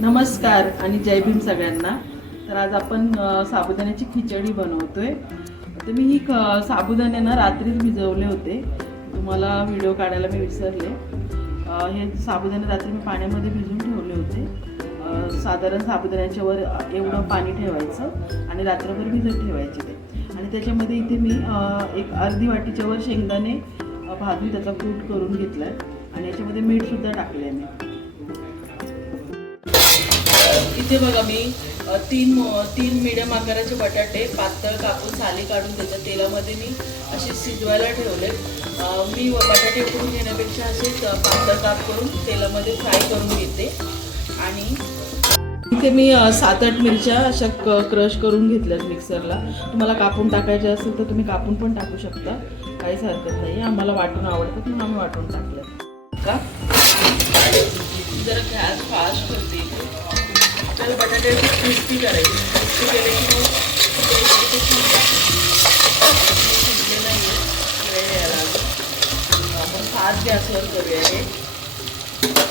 नमस्कार आणि जय भीम सगळ्यांना। तर आज आपण साबुदाण्याची खिचडी बनवतोय। तर मी ही साबुदाणे ना रात्रीच भिजवले होते, तुम्हाला व्हिडिओ काढायला मी विसरले। हे साबुदाणे रात्री मी पाण्यामध्ये भिजवून ठेवले होते। साधारण साबुदाण्याच्या वर एवढं पाणी ठेवायचं आणि रात्रभर भिजत ठेवायचे ते। आणि त्याच्यामध्ये इथे मी एक अर्धी वाटीच्या वर शेंगदाणे भाजून त्याचा कूट करून घेतलाय आणि याच्यामध्ये मीठ सुद्धा टाकले मी। इथे बघा मी तीन मीडियम आकाराचे बटाटे पातळ कापून साली काढून त्याच्या तेलामध्ये मी असे शिजवायला ठेवले। मी बटाटे उकडून घेण्यापेक्षा असेच पातळ काप करून तेलामध्ये फ्राय करून घेते। आणि इथे मी 7-8 मिरच्या अशा क्रश करून घेतल्यात मिक्सरला। तुम्हाला कापून टाकायचे असेल तर तुम्ही कापून पण टाकू शकता, काहीच हरकत नाही। आम्हाला वाटून आवडतं म्हणून आम्ही वाटून टाकलं का। जरा गॅस फास्ट करते, आपल्याला बटाटे क्रिस्पी करायचे। क्रिस्पी केले की मग शिजले नाही वेळ यायला आपण फास्ट गॅसवर करूया हे।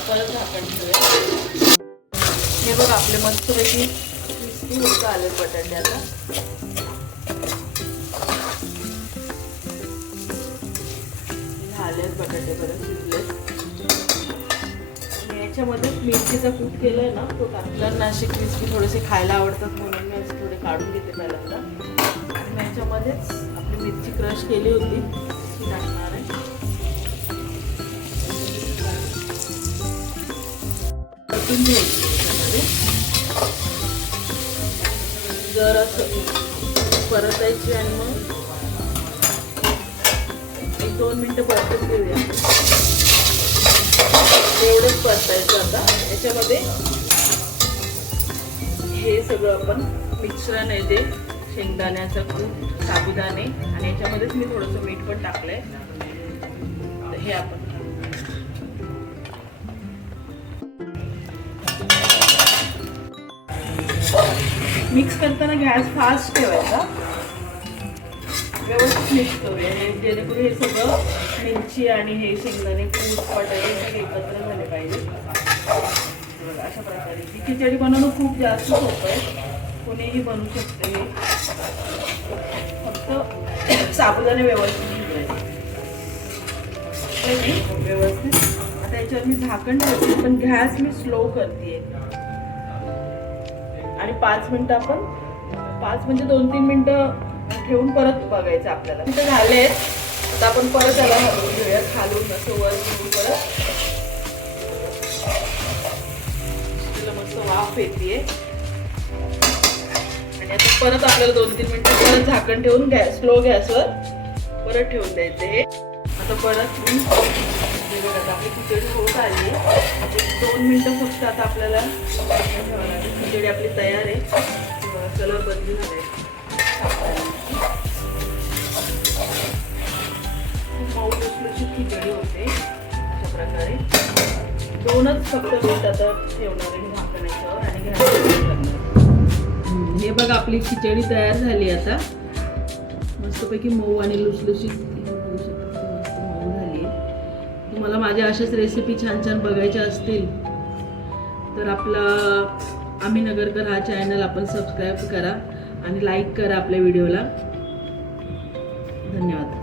परत झाकण ठेवूया। हे बघ आपले मस्तपैकी क्रिस्पी होत आले बटाटे। आता झालेत बटाटे, बरं शिजलेत। याच्यामध्ये मिरचीचा कूट केलाय ना तो टाकला ना, असे क्रिस्पी थोडेसे खायला आवडतात म्हणून मी असे थोडे काढून घेते पहिल्यांदा। आणि मी याच्यामध्येच आपली मिरची क्रश केली होती ती टाकणार आहे। परतून घ्यायची याच्यामध्ये, जरा परतायची आणि मग 1-2 मिनिटं परतून घेऊया। एवढंच परतायचं। आता याच्यामध्ये हे सगळं आपण मिश्रण आहे, ते शेंगदाण्याचं कूट, साबुदाणे आणि याच्यामध्येच मी थोडंसं मीठ पण टाकलंय। तर हे आपण मिक्स करताना गॅस फास्ट ठेवायचा, व्यवस्थित मिक्स करूया जेणेकरून हे सगळं मिरची आणि हे शेंगदाणे कूट बटाटे सगळे एकत्र झाले पाहिजे। अशा प्रकारे ही खिचडी बनवणं खूप जास्त सोपं आहे, कोणीही बनवू शकते। हे फक्त साबुदाणे व्यवस्थित शिजवायचे व्यवस्थित। आता याच्यावर मी झाकण ठेवते, पण गॅस मी स्लो करते आणि 5 मिनिटं आपण 5 म्हणजे 2-3 मिनिटं ठेवून परत बघायचं आपल्याला। तिथे झालेत, आता आपण परत त्याला हलवून घेऊया, खालून असं वर घेऊन परत त्याला मस्त वाफ येते। आणि आता परत आपल्याला 2-3 मिनिटं परत झाकण ठेवून स्लो गॅसवर परत ठेवून द्यायचं। हे आता परत आपली खिचडी होत आली आहे। 2 मिनिटं फक्त आता आपल्याला ठेवावं लागेल। खिचडी आपली तयार आहे, कलर बदली झालाय, मऊ लुसलुशीत खिचडी होते। अशा प्रकारे 2च फक्त मिनिट आता ठेवणार आहे झाकणाच्यावर आणि गॅस करणार। हे बघा आपली खिचडी तयार झाली आता, मस्तपैकी मऊ आणि लुसलुशीत मस्त मऊ झाली। तुम्हाला माझ्या अशाच रेसिपी छान छान बघायच्या असतील तर आपला आम्ही नगरकर हा चॅनल आपण सबस्क्राईब करा आणि लाईक करा आपल्या व्हिडिओला। धन्यवाद।